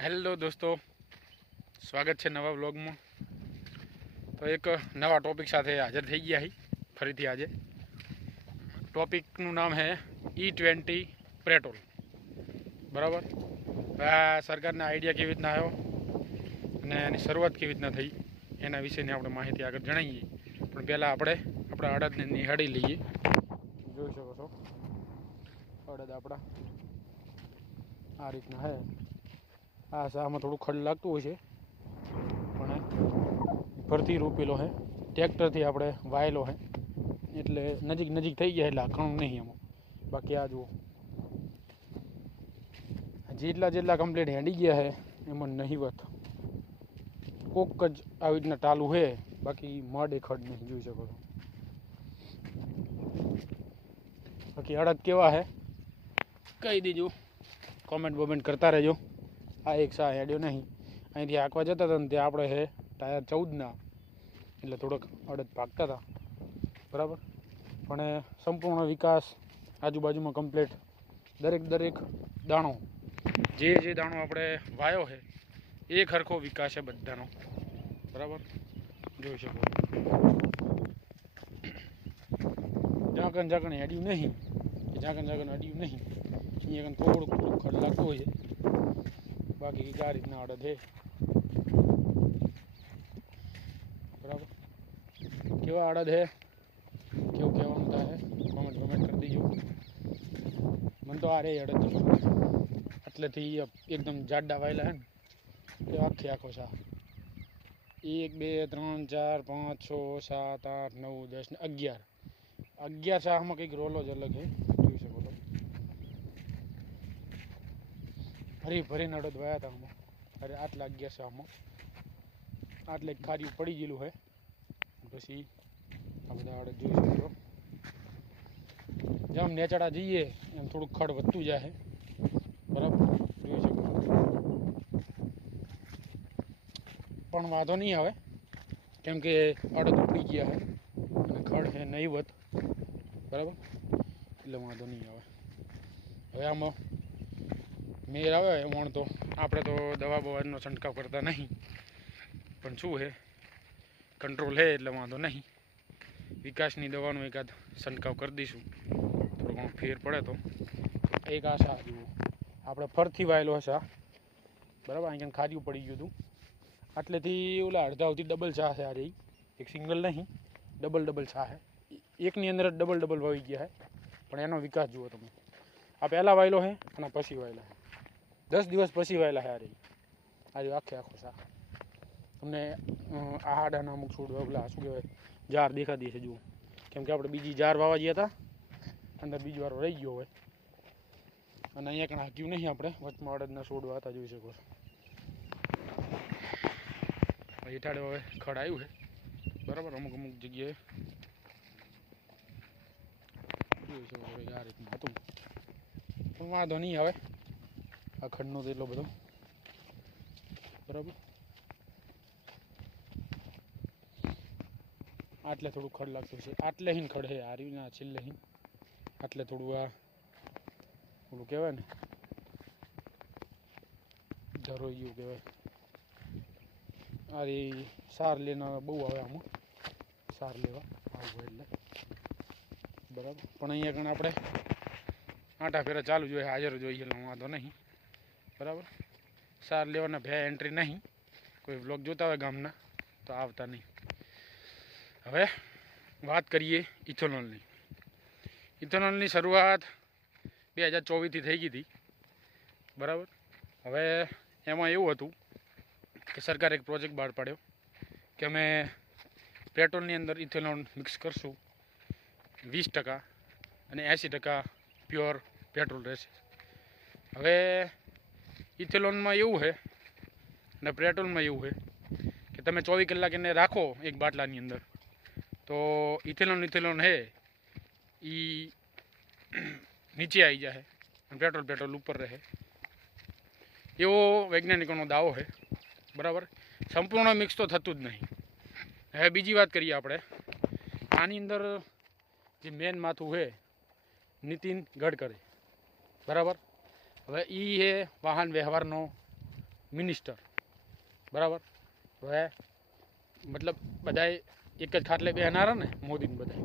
Hello દોસ્તો, સ્વાગત છે નવા વ્લોગમાં। તો એક નવા ટોપિક સાથે હાજર થઈ ગયા હી ફરીથી આજે। ટોપિકનું નામ છે E20 પેટ્રોલ। બરાબર, આ સરકારના આઈડિયા કેવી રીતના આવ્યો અને એની શરૂઆત કેવી રીતના થઈ એના વિશેની આપણે માહિતી આગળ જણાવીએ। પણ પહેલાં આપણે આપણા અડદને નિહાળી લઈએ। જોઈ શકો છો અડદ આપણા આ રીતના છે। આ શામાં થોડું ખડ લાગતું હોય છે, પણ ફરતી રોપેલો છે, ટ્રેક્ટરથી આપણે વાયેલો છે, એટલે નજીક થઈ ગયા એટલે ઘણું નહીં એમાં। બાકી આ જુઓ જેટલા કમ્પ્લીટ હેંડી ગયા છે એમાં નહીવત કોક જ આવી રીતના ટાલું છે, બાકી મડ એ ખડ નહીં। જોઈ શકો છો। બાકી અડદ કેવા છે કહી દીજો, કોમેન્ટ કરતા રહેજો। આ એક સા હેડ્યો નહીં, અહીંથી આંકવા જતા હતા ને ત્યાં આપણે છે ટાયર 14ના, એટલે થોડોક અડદ પાકતા હતા। બરાબર, પણ સંપૂર્ણ વિકાસ આજુબાજુમાં કમ્પ્લીટ દરેક દાણો જે દાણો આપણે વાયો છે એ ખરખો વિકાસ છે બધાનો। બરાબર, જોઈ શકો ઝાકણ હેડ્યું નહીં, ઝાકણ અડ્યું નહીં, અહીંયા થોડુંક ખડ લાગતું હોય છે, બાકી આ રીતના અડદ છે। બરાબર, કેવા અડદ છે કેવું કહેવાનું થાય કોમેન્ટ કરી દીજો। મને તો આ રે અડદ એટલેથી એકદમ જાડા વાયેલા છે ને એ આખો છે। 1 2 3 4 5 6 7 8 9 10 ને 11 શાહમાં કંઈક રોલો જ અલગ છે। જોઈ શકો છો ભરીને અડદ વાયા હતા આમાં। અરે આટલા 11 શાહમાં આટલે ખારી પડી ગયેલું છે, પછી આ બધા અડદ જોઈ શકો છો। જેમ નેચડા જઈએ એમ થોડુંક ખડ વધતું જાય। બરાબર, જોઈ શકો છો, પણ વાંધો નહીં આવે કેમ કે અડદ ઉપડી ગયા છે અને ખડ છે નહીવત। બરાબર, એટલે વાંધો નહીં આવે। હવે આમાં મેર આવે એમાં તો આપણે તો દવા બવાનો છંટકાવ કરતા નહીં, પણ શું છે કંટ્રોલ છે એટલે વાંધો નહીં। વિકાસની દવાનો એકાદ છંટકાવ કરી દઈશું, થોડો ઘણો ફેર પડે તો। એક આશા જુઓ આપણે ફરથી વાયેલો હશે। બરાબર, અહીંયા ખાર્યું પડી ગયું હતું, આટલેથી ઓલા અડધાથી ડબલ છા છે। આજે એક સિંગલ નહીં, ડબલ છા છે, એકની અંદર જ ડબલ વાવી ગયા છે, પણ એનો વિકાસ જુઓ તમે। આ પહેલાં વાયેલો છે અને પછી વાયેલા છે, 10 દિવસ પછી વાયેલા છે। આજે આખો છા તમને આ હાડાના અમુક છોડવા પેલા શું કહેવાય જાર દેખાતી છે જુઓ, કેમ કે આપણે બીજી જાર વાવા ગયા હતા, અંદર બીજી વાર રહી ગયો હોય, અને અહીંયા કંઈ હાક્યું નહીં આપણે, વચમાં અડદના છોડવા હતા, જોઈ શકો છો। હેઠાડે હવે ખડ આવ્યું છે। બરાબર, અમુક જગ્યાએ જોઈ શકો છો આ રીતનું હતું, પણ વાંધો નહીં આવે આ ખડનો તો એટલો બધો। બરાબર, આટલે થોડું ખડ લાગતું છે, આટલે હિન ખડ છે હારીના છેલ્લે હિન, આટલે થોડું આ ઓલું કહેવાય ને ધરોઈ ગયું કહેવાય। અરે સાર લેનારા બહુ આવે આમાં, સાર લેવા આવું એટલે। બરાબર, પણ અહીંયા કણ આપણે આટા ફેરા ચાલુ જોઈએ, હાજર જોઈએ એટલે વાંધો નહીં। બરાબર, સાર લેવાના ભે એન્ટ્રી નહીં, કોઈ વ્લોગ જોતા હોય ગામના તો આવતા નહીં। હવે વાત કરીએ ઇથેનોલની। ઇથેનોલની શરૂઆત 2024થી થઈ ગઈ હતી। બરાબર, હવે એમાં એવું હતું કે સરકારે એક પ્રોજેક્ટ બહાર પાડ્યો કે અમે પેટ્રોલની અંદર ઇથેનોલ મિક્સ કરશું 20% અને 80% પ્યોર પેટ્રોલ રહેશે। હવે ઇથેનોલમાં એવું છે અને પેટ્રોલમાં એવું છે કે તમે 24 કલાક એને રાખો એક બાટલાની અંદર તો ઇથેનોલ છે એ નીચે આવી જાય અને પેટ્રોલ ઉપર રહે, એવો વૈજ્ઞાનિકોનો દાવો છે। બરાબર, સંપૂર્ણ મિક્સ તો થતું જ નહીં। હવે બીજી વાત કરીએ આપણે, આની અંદર જે મેન માથું છે નીતિન ગડકરી। બરાબર, હવે એ છે વાહન વ્યવહારનો મિનિસ્ટર, બરાબર. હવે મતલબ બધાએ એક જ ખાટલે બેહનારા ને, મોદીને બધા,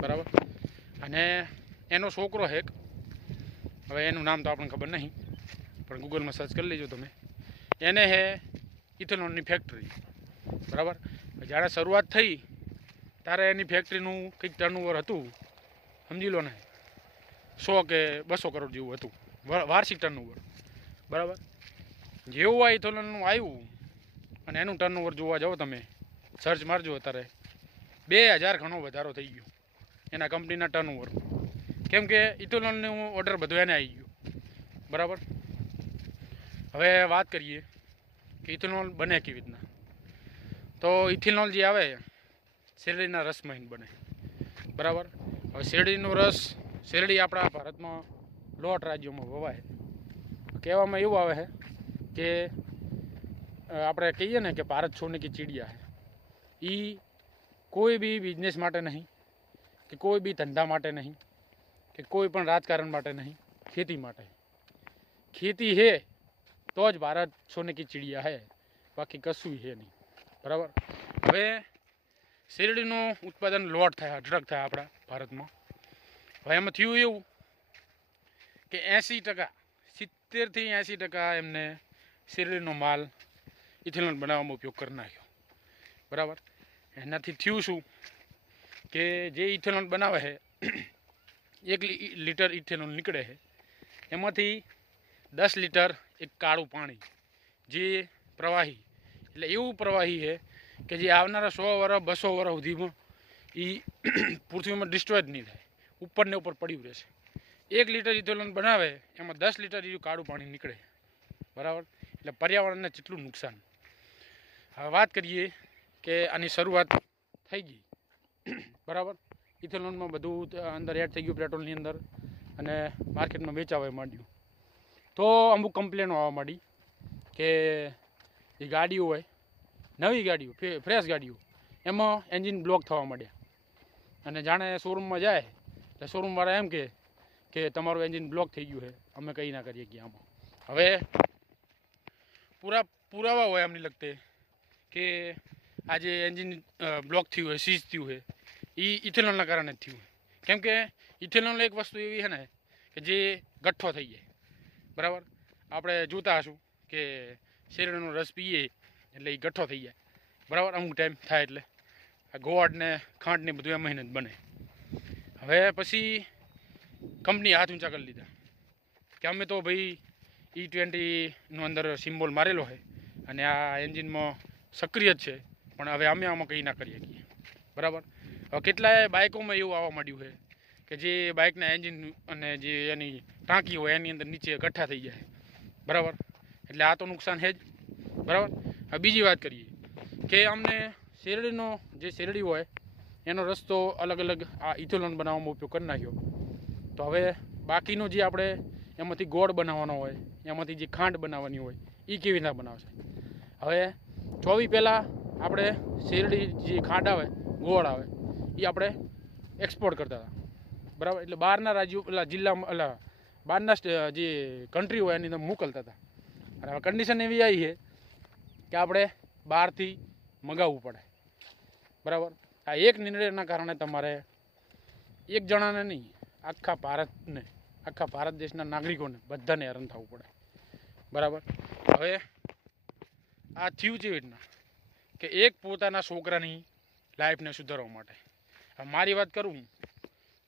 બરાબર. અને એનો છોકરો છે, હવે એનું નામ તો આપણને ખબર નહીં, પણ ગૂગલમાં સર્ચ કરી લેજો તમે. એને હે ઇથેનોલની ફેક્ટરી, બરાબર. જ્યારે શરૂઆત થઈ ત્યારે એની ફેક્ટરીનું કંઈક ટર્નઓવર હતું, સમજી લો ને 100 કે 200 કરોડ જેવું હતું વાર્ષિક ટર્નઓવર, બરાબર. જેવું આ ઇથેનોલનું આવ્યું અને એનું ટર્નઓવર જોવા જાઓ તમે, સર્ચ મારજો અત્યારે 2000 ગણો વધારો થઈ ગયો એના કંપનીના ટર્નઓવર, કેમ કે ઇથેનોલનું ઓર્ડર બધું એને આવી ગયું, બરાબર. હવે વાત કરીએ કે ઇથેનોલ બને કેવી રીતના. તો ઇથેનોલ જે આવે શેરડીના રસમાં બને, બરાબર. હવે શેરડીનો રસ, શેરડી આપણા ભારતમાં 60 રાજ્યોમાં વવાય. કહેવામાં એવું આવે છે કે આપણે કહીએ ને કે ભારત સોને કી ચીડિયા છે. એ કોઈ બી બિઝનેસ માટે નહીં, કે કોઈ બી ધંધા માટે નહીં, કે કોઈ પણ રાજકારણ માટે નહીં, ખેતી માટે. ખેતી છે તો જ ભારત સોને કી ચીડિયા છે, બાકી કશું છે નહીં, બરાબર. હવે શેરડીનું ઉત્પાદન લોટ થાય, અઢળક થાય આપણા ભારતમાં. હવે એમાં થયું એવું કે 80%, 70 થી 80% એમને શેરડીનો માલ ઇથેનોલ બનાવવામાં ઉપયોગ કરી નાખ્યો, બરાબર. એનાથી થયું શું કે જે ઇથેનોલ બનાવે છે, 1 લીટર ઇથેનોલ નીકળે છે, એમાંથી 10 લીટર એક કાળું પાણી, જે પ્રવાહી, એટલે એવું પ્રવાહી છે કે જે આવનારા 100 વર્ષ 200 વર્ષ સુધીમાં એ પૃથ્વીમાં ડિસ્ટ્રોય જ નહીં થાય, ઉપર ને ઉપર પડ્યું રહેશે. 1 લીટર ઇથેનોલ બનાવે એમાં 10 લીટર જેવું કાળું પાણી નીકળે, બરાબર. એટલે પર્યાવરણને જેટલું નુકસાન. હવે વાત કરીએ કે આની શરૂઆત થઈ ગઈ, બરાબર. ઇથેનોલમાં બધું અંદર એડ થઈ ગયું પેટ્રોલની અંદર, અને માર્કેટમાં વેચાવા માંડ્યું. તો અમુક કમ્પ્લેનો આવવા માંડી કે એ ગાડીઓ હોય, નવી ગાડીઓ, ફ્રેશ ગાડીઓ, એમાં એન્જિન બ્લોક થવા માંડ્યા. અને જાણે શોરૂમમાં જાય એટલે શોરૂમવાળા એમ કે તમારું એન્જિન બ્લોક થઈ ગયું છે, અમે કંઈ ના કરીએ ગયા આમાં. હવે પુરાવા હોય એમની લગતે કે આ જે એન્જિન બ્લોક થયું હોય, સીઝ થયું હોય, એ ઇથેનોલના કારણે જ થયું હોય. કેમ કે ઇથેનોલ એક વસ્તુ એવી છે ને કે જે ગઠ્ઠો થઈ જાય, બરાબર. આપણે જોતા હશું કે શેરડીનો રસ પીએ એટલે એ ગઠ્ઠો થઈ જાય, બરાબર. અમુક ટાઈમ થાય એટલે આ ગોળ ને ખાંડ ને બધું એમાં જ બને. હવે પછી કંપની હાથ ઊંચા કરી લીધા કે અમે તો ભાઈ E20નો અંદર સિમ્બોલ મારેલો છે અને આ એન્જિનમાં સક્રિય જ છે, પણ હવે અમે આમાં કંઈ ના કરી શકીએ, બરાબર. હવે કેટલાય બાઇકોમાં એવું આવવા માંડ્યું છે કે જે બાઇકના એન્જિન અને જે એની ટાંકી હોય એની અંદર નીચે ગઠ્ઠા થઈ જાય, બરાબર. એટલે આ તો નુકસાન છે જ, બરાબર. હવે બીજી વાત કરીએ કે અમને શેરડીનો જે શેરડી હોય એનો રસ્તો અલગ અલગ આ ઇથેનોલ બનાવવામાં ઉપયોગ કરી નાખ્યો. તો હવે બાકીનો જે આપણે એમાંથી ગોળ બનાવવાનો હોય, એમાંથી જે ખાંડ બનાવવાની હોય, એ કેવી રીતના બનાવશે. હવે 24 પહેલાં આપણે શેરડી જે ખાંડ આવે, ગોળ આવે, એ આપણે એક્સપોર્ટ કરતા હતા, બરાબર. એટલે બહારના રાજ્યો, પેલા જિલ્લામાં, બહારના જે કન્ટ્રી હોય એની અંદર મોકલતા હતા. અને હવે કન્ડિશન એવી આવી છે કે આપણે બહારથી મગાવવું પડે, બરાબર. આ એક નિર્ણયના કારણે તમારે એક જણાને નહીં, આખા ભારતને, આખા ભારત દેશના નાગરિકોને બધાને હેરાન થવું પડે, બરાબર. હવે આ થયું છે રીતના કે એક પોતાના છોકરાની લાઈફને સુધારવા માટે. હવે મારી વાત કરું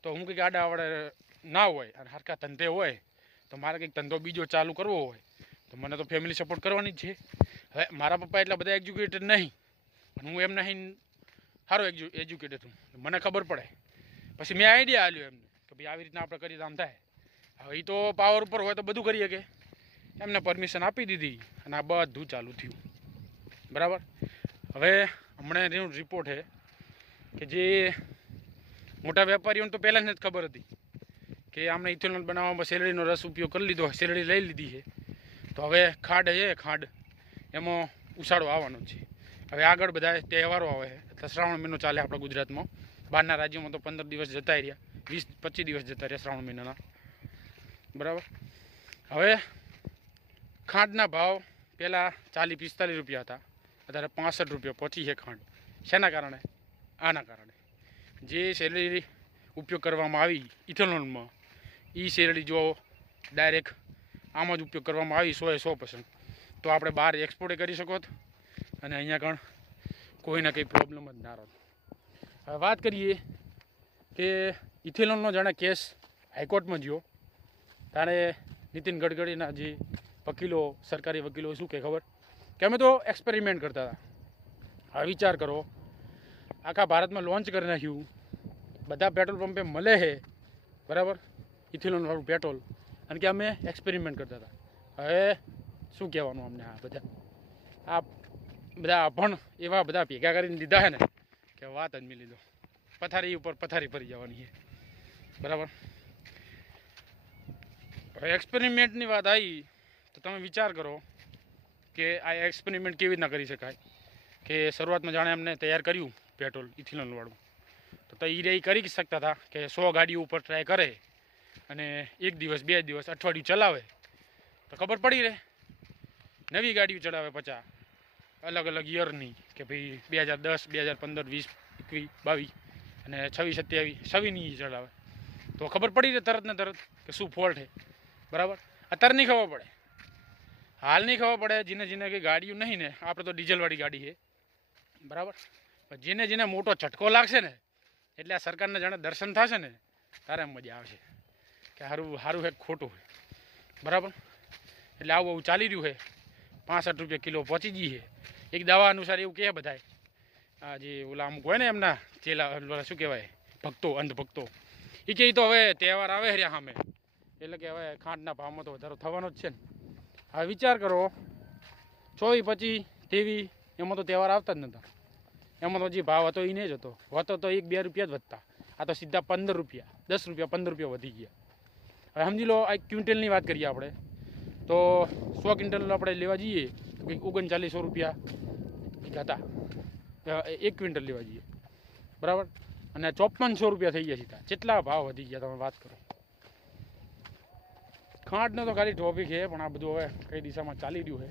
તો હું કંઈક આડાવાળે ના હોય અને સરખા ધંધે હોય તો મારે કંઈક ધંધો બીજો ચાલુ કરવો હોય તો મને તો ફેમિલી સપોર્ટ કરવાની જ છે. હવે મારા પપ્પા એટલા બધા એજ્યુકેટેડ નહીં, પણ હું એમ નહીં સારો એજ્યુકેટેડ છું, મને ખબર પડે. પછી મેં આઈડિયા આપ્યો એમને કે ભાઈ આવી રીતના આપણે કરીએ તો આમ થાય. હવે એ તો પાવર ઉપર હોય તો બધું કરીએ કે, એમને પરમિશન આપી દીધી અને આ બધું ચાલુ થયું, બરાબર. હવે હમણાં એનો રિપોર્ટ છે કે જે મોટા વેપારીઓને તો પહેલાં જ ખબર હતી કે આમને ઇથેનોલ બનાવવામાં શેરડીનો રસ ઉપયોગ કરી લીધો, શેરડી લઈ લીધી છે, તો હવે ખાંડ છે, ખાંડ એમાં ઉછાળો આવવાનો છે. હવે આગળ બધા તહેવારો આવે છે, એટલે શ્રાવણ મહિનો ચાલે આપણા ગુજરાતમાં. બહારના રાજ્યોમાં તો 15 દિવસ જતા રહ્યા, 20-25 દિવસ જતા રહ્યા શ્રાવણ મહિનાના, બરાબર. હવે ખાંડના ભાવ પહેલાં 40-45 રૂપિયા હતા, અત્યારે 65 રૂપિયા પહોંચી છે ખાંડ. શેના કારણે? આના કારણે જે શેરડી ઉપયોગ કરવામાં આવી ઇથેનોલમાં, એ શેરડી જો ડાયરેક્ટ આમાં જ ઉપયોગ કરવામાં આવી 100% તો આપણે બહાર એક્સપોર્ટ કરી શકો અને અહીંયા કણ કોઈને કંઈ પ્રોબ્લેમ જ ના રહો. હવે વાત કરીએ કે ઇથેનોલનો જાણે કેસ હાઈકોર્ટમાં ગયો ત્યારે નીતિન ગડકરીના જે વકીલો, સરકારી વકીલો શું કહે ખબર? કે અમે તો એક્સપેરિમેન્ટ કરતા હતા. હવે વિચાર કરો, આખા ભારતમાં લોન્ચ કરી નાખ્યું, બધા પેટ્રોલ પંપે મળે છે બરાબર ઇથેનોલવાળું પેટ્રોલ, અને કે અમે એક્સપેરિમેન્ટ કરતા હતા. હવે શું કહેવાનું અમને? આ બધા અભણ એવા બધા ભેગા કરીને દીધા છે ને કે વાત જ મિલી દો, પથારી ઉપર પથારી ફરી જવાની છે બરાબર. હવે એક્સપેરિમેન્ટની વાત આવી તો તમે વિચાર કરો કે આ એક્સપેરિમેન્ટ કેવી રીતના કરી શકાય. કે શરૂઆતમાં જાણે એમને તૈયાર કર્યું પેટ્રોલ ઇથેનોલવાળું, તો એ કરી શકતા હતા કે 100 ગાડીઓ ઉપર ટ્રાય કરે અને 1 દિવસ 2 દિવસ અઠવાડિયું ચલાવે તો ખબર પડી રહે. નવી ગાડીઓ ચલાવે 50 અલગ અલગ યરની, કે ભાઈ 2010, 2015, 20, 21, 22 અને 26, 27 સવીની ચલાવે તો ખબર પડી રહે તરત ને તરત કે શું ફોલ્ટ છે બરાબર. અત્યારે નહીં ખબર પડે, હાલ નહીં ખબર પડે. જેને કંઈ ગાડીઓ નહીં ને, આપણે તો ડીઝલવાળી ગાડી છે બરાબર. જેને મોટો ઝટકો લાગશે ને એટલે આ સરકારને જાણે દર્શન થશે ને તારે મજા આવશે કે સારું છે ખોટું છે બરાબર. એટલે આવું ચાલી રહ્યું છે. 65 રૂપિયા કિલો પહોંચી ગઈ છે. એક દવા અનુસાર એવું કહે બધાય, આ જે ઓલા અમુક હોય ને એમના ચેલા શું કહેવાય ભક્તો, અંધભક્તો, એ કે તો હવે તહેવાર આવે રહ્યા સામે એટલે કે હવે ખાંડના ભાવમાં તો વધારો થવાનો જ છે ને. હવે વિચાર કરો 24, 25, 23 એમાં તો તહેવાર આવતા જ નહોતા. એમાં તો જે ભાવ હતો એ નહીં જ હતો. તો 1-2 રૂપિયા જ વધતા. આ તો સીધા 15 રૂપિયા, 10 રૂપિયા, 15 રૂપિયા વધી ગયા. હવે સમજી લો, આ ક્વિન્ટલની વાત કરીએ આપણે તો 100 ક્વિન્ટલ આપણે લેવા જઈએ તો કંઈક 3900 રૂપિયા હતા 1 ક્વિન્ટલ લેવા જઈએ બરાબર. અને 5400 રૂપિયા થઈ ગયા સીધા. કેટલા ભાવ વધી ગયા તમે વાત કરો. ખાંડનો તો ખાલી ટોપિક છે, પણ આ બધું હવે કઈ દિશામાં ચાલી રહ્યું છે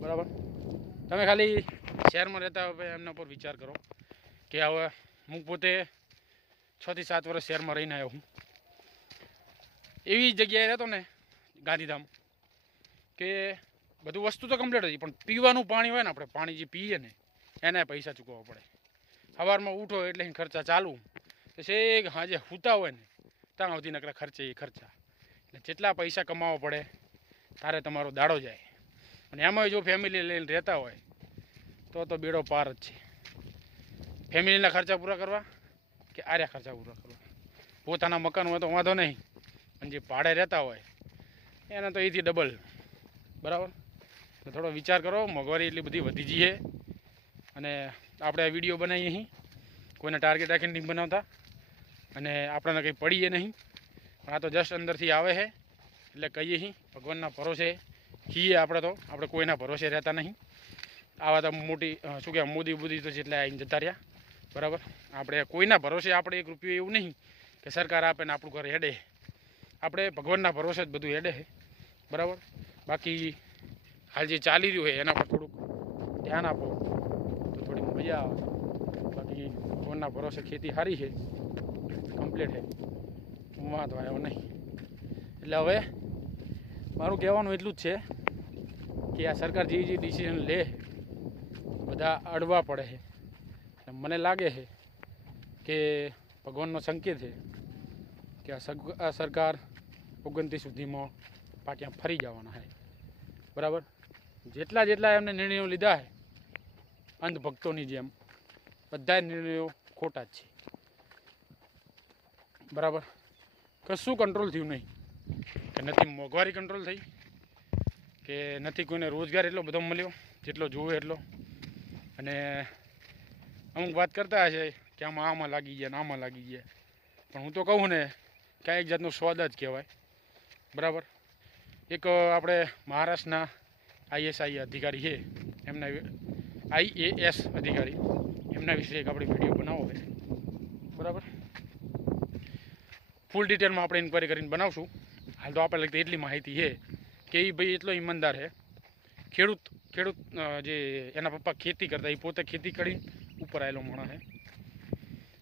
બરાબર. તમે ખાલી શહેરમાં રહેતા હોય એમના પર વિચાર કરો કે હવે હું પોતે 6 થી 7 વર્ષ શહેરમાં રહીને આવ્યો હું. એવી જગ્યાએ રહેતો ને ગાંધીધામ કે બધું વસ્તુ તો કમ્પ્લીટ હતી, પણ પીવાનું પાણી હોય ને, આપણે પાણી જે પીએ ને એના પૈસા ચૂકવવા પડે. સવારમાં ઉઠો એટલે ખર્ચા ચાલુ, શેક હાજે સૂતા હોય ને ત્યાં સુધી નકરા ખર્ચે એ ખર્ચા. એટલે જેટલા પૈસા કમાવા પડે તારે તમારો દાડો જાય. અને એમાં જો ફેમિલી લઈને રહેતા હોય તો બેડો પાર જ છે. ફેમિલીના ખર્ચા પૂરા કરવા કે આર્યા ખર્ચા પૂરા કરવા. પોતાના મકાન હોય તો વાંધો નહીં, પણ જે ભાડે રહેતા હોય એને તો એથી ડબલ બરાબર. તો થોડો વિચાર કરો, મોંઘવારી એટલી બધી વધી ગઈ છે. અને આપણે આ વિડીયો બનાવીએ અહીં કોઈને ટાર્ગેટ રાખીને નહીં બનાવતા, અને આપણને કંઈ પડીએ નહીં, પણ આ તો જસ્ટ અંદરથી આવે છે એટલે કહીએ અહીં ભગવાનના ભરોસે છીએ. આપણે કોઈના ભરોસે રહેતા નહીં. આવા તો મોટી શું કહેવાય મોદી તો જેટલા આવીને જતા રહ્યા બરાબર. આપણે કોઈના ભરોસે આપણે 1 રૂપિયો એવું નહીં કે સરકાર આપે ને આપણું ઘર હેડે. આપણે ભગવાનના ભરોસે જ બધું હેડે છે બરાબર. બાકી હાલ જે ચાલી રહ્યું છે એના પર થોડુંક ધ્યાન આપો તો થોડીક મજા આવે. બાકી ભગવાનના ભરોસે ખેતી સારી છે, કમ્પ્લીટ છે, વાંધો આવ્યો નહીં. એટલે હવે મારું કહેવાનું એટલું જ છે કે આ સરકાર જે ડિસિઝન લે બધા અડવા પડે છે. મને લાગે છે કે ભગવાનનો સંકેત છે કે આ સરકાર 29 સુધીમાં પાટિયા ફરી જવાના છે બરાબર. જેટલા એમને નિર્ણયો લીધા છે અંધભક્તોની જેમ, બધા નિર્ણયો ખોટા જ છે બરાબર. કશું કંટ્રોલ થયું નહીં, કે નથી મોંઘવારી કંટ્રોલ થઈ, કે નથી કોઈને રોજગાર એટલો બધો મળ્યો જેટલો જોવે એટલો. અને અમુક વાત કરતા હશે કે આમાં લાગી ગયા ને આમાં લાગી ગયા, પણ હું તો કહું ને કે આ એક જાતનો સ્વાદ જ કહેવાય બરાબર. એક આપણે મહારાષ્ટ્રના ISI અધિકારી છે, એમના IAS અધિકારી, એમના વિશે એક આપણે વિડીયો બનાવવો છે બરાબર. ફૂલ ડિટેલમાં આપણે ઇન્ક્વાયરી કરીને બનાવશું. હાલ તો આપણે લગતી એટલી માહિતી છે કે એ ભાઈ એટલો ઈમાનદાર છે. ખેડૂત જે એના પપ્પા ખેતી કરતા, એ પોતે ખેતી કરી ઉપર આવેલો માણસ છે.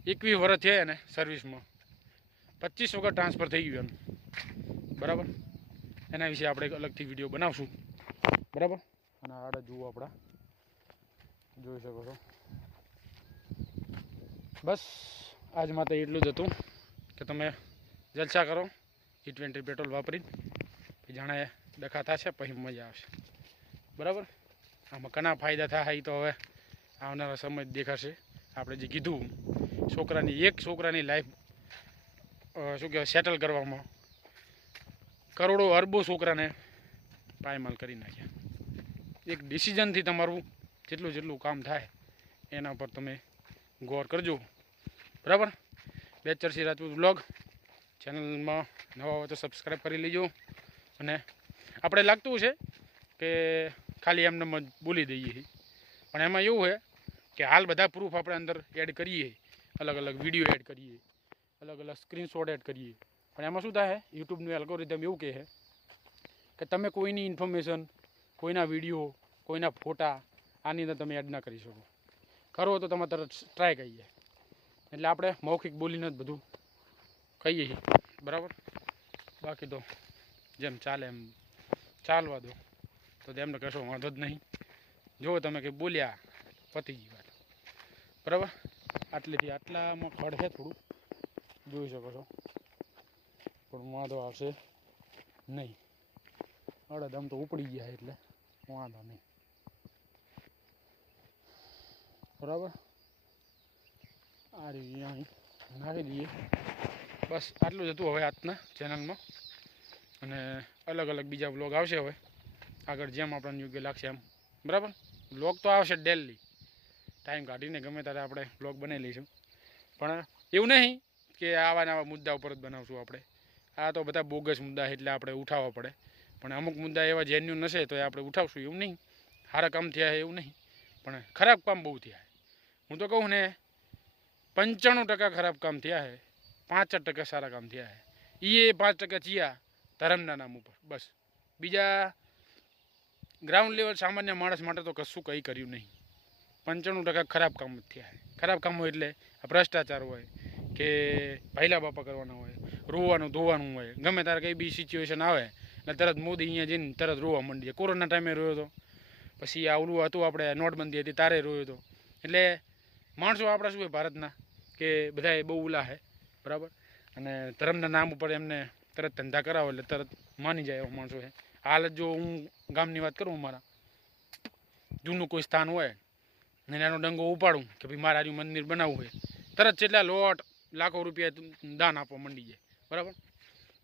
21 વર્ષ છે એને સર્વિસમાં, 25 વખત ટ્રાન્સફર થઈ ગયું એનું. બરાબર, એના વિશે આપણે એક અલગથી વિડીયો બનાવશું. બરાબર, અને આડા જુઓ આપણા જોઈ શકો છો. બસ આજ માટે એટલું જ હતું કે તમે જલસા કરો E20 પેટ્રોલ વાપરીને, પછી જાણે ડખા થશે પછી મજા આવશે. બરાબર, આમાં ઘણા ફાયદા થાય એ તો હવે આવનારા સમય દેખાશે. આપણે જે કીધું છોકરાની લાઈફ શું કહેવાય સેટલ કરવામાં કરોડો અરબો છોકરાને પાયમાલ કરી નાખ્યા. એક ડિસિઝનથી તમારું જેટલું કામ થાય એના પર તમે ગૌર કરજો. બરાબર, બેચરસી રાજપૂત વ્લોગ ચેનલમાં નવા હોય તો સબસ્ક્રાઈબ કરી લેજો. અને આપણે લાગતું છે કે ખાલી એમને બોલી દઈએ છીએ, પણ એમાં એવું છે કે હાલ બધા પ્રૂફ આપણે અંદર એડ કરીએ, અલગ અલગ વિડીયો એડ કરીએ, અલગ અલગ સ્ક્રીનશોટ એડ કરીએ. પણ એમાં શું થાય, યુટ્યુબનું એલ્ગોરિધમ એવું કહે છે કે તમે કોઈની ઇન્ફોર્મેશન, કોઈના વિડીયો, કોઈના ફોટા આની અંદર તમે એડ ના કરી શકો. કરો તો તમે તરત ટ્રાય કહીએ, એટલે આપણે મૌખિક બોલીને જ બધું કહીએ છીએ. બરાબર, બાકી તો જેમ ચાલે એમ ચાલવા દો, તો તેમને કશો વાંધો જ નહીં. જો તમે કંઈ બોલ્યા પતી ગઈ વાત. બરાબર, આટલેથી આટલામાં ખડ છે થોડું જોઈ શકો છો, પણ વાંધો આવશે નહીં. અડદ આમ તો ઉપડી ગયા એટલે વાંધો નહીં. બરાબર, આ રીતે અહીં નાખી દઈએ. બસ આટલું જ હતું હવે આજના ચેનલમાં, અને અલગ અલગ બીજા વ્લોગ આવશે હવે આગળ જેમ આપણને યોગ્ય લાગશે એમ. બરાબર, વ્લોગ તો આવશે ડેલી, ટાઈમ કાઢીને ગમે ત્યારે આપણે વ્લોગ બનાવી લઈશું. પણ એવું નહીં કે આવા મુદ્દા ઉપર જ બનાવશું આપણે. આ તો બધા બોગસ મુદ્દા એટલે આપણે ઉઠાવવા પડે, પણ અમુક મુદ્દા એવા જેન્યુન હશે તો એ આપણે ઉઠાવશું. એવું નહીં સારા કામ થયા એવું નહીં, પણ ખરાબ કામ બહુ થયા. હું તો કહું ને 95% ખરાબ કામ થયા છે, 5% સારા કામ થયા છે. એ 5% થયા ધર્મના નામ ઉપર. બસ બીજા ગ્રાઉન્ડ લેવલ સામાન્ય માણસ માટે તો કશું કંઈ કર્યું નહીં. 95% ખરાબ કામ જ થયા છે. ખરાબ કામો એટલે ભ્રષ્ટાચાર હોય કે ભાઈલા બાપા કરવાના હોય, રોવાનું ધોવાનું હોય, ગમે ત્યારે કંઈ બી સિચ્યુએશન આવે એટલે તરત મોદી અહીંયા જઈને તરત રોવા માંડીએ. કોરોના ટાઈમે રોયો હતો, પછી આ ઓલું હતું આપણે નોટબંધી હતી તારે રોયો હતો. એટલે માણસો આપણા શું હોય ભારતના કે બધા બહુ ઉલા છે. બરાબર, અને ધર્મના નામ ઉપર એમને તરત ધંધા કરાવો એટલે તરત માની જાય એવા માણસો છે. હાલ જો હું ગામની વાત કરું, મારા જૂનું કોઈ સ્થાન હોય ને એનો ડંગો ઉપાડું કે ભાઈ મારે આજુ મંદિર બનાવવું હોય, તરત જેટલા લોટ લાખો રૂપિયા દાન આપવા માંડી જાય. બરાબર,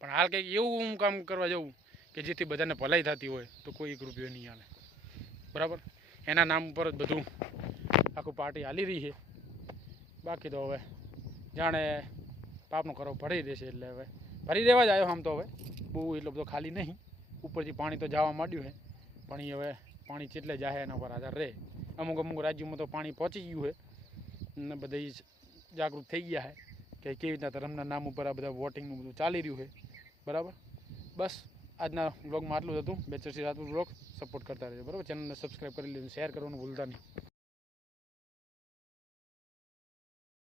પણ હાલ કંઈક એવું હું કામ કરવા જવું કે જેથી બધાને ભલાઈ થતી હોય તો કોઈ 1 રૂપિયો નહીં હાલે. બરાબર, એના નામ ઉપર જ બધું આખું પાર્ટી હાલી રહી છે. બાકી તો હવે જાણે પાપનો કરો ભરી દેશે, એટલે હવે ભરી દેવા જ આવ્યો. આમ તો હવે બહુ એટલો બધો ખાલી નહીં, ઉપરથી પાણી તો જવા માંડ્યું છે, પણ એ હવે પાણી કેટલે જાય એના પર આધાર રહે. અમુક રાજ્યોમાં તો પાણી પહોંચી ગયું છે અને બધા જાગૃત થઈ ગયા છે કે કેવી રીતના ધર્મના નામ ઉપર આ બધા વોટિંગનું બધું ચાલી રહ્યું છે. બરાબર, બસ આજના વ્લોગમાં આટલું જ હતું. બેચરસી રાજપૂત વ્લોગ સપોર્ટ કરતા રહેજો. બરાબર, ચેનલને સબસ્ક્રાઈબ કરી લેજો, શેર કરવાનું ભૂલતા નહીં.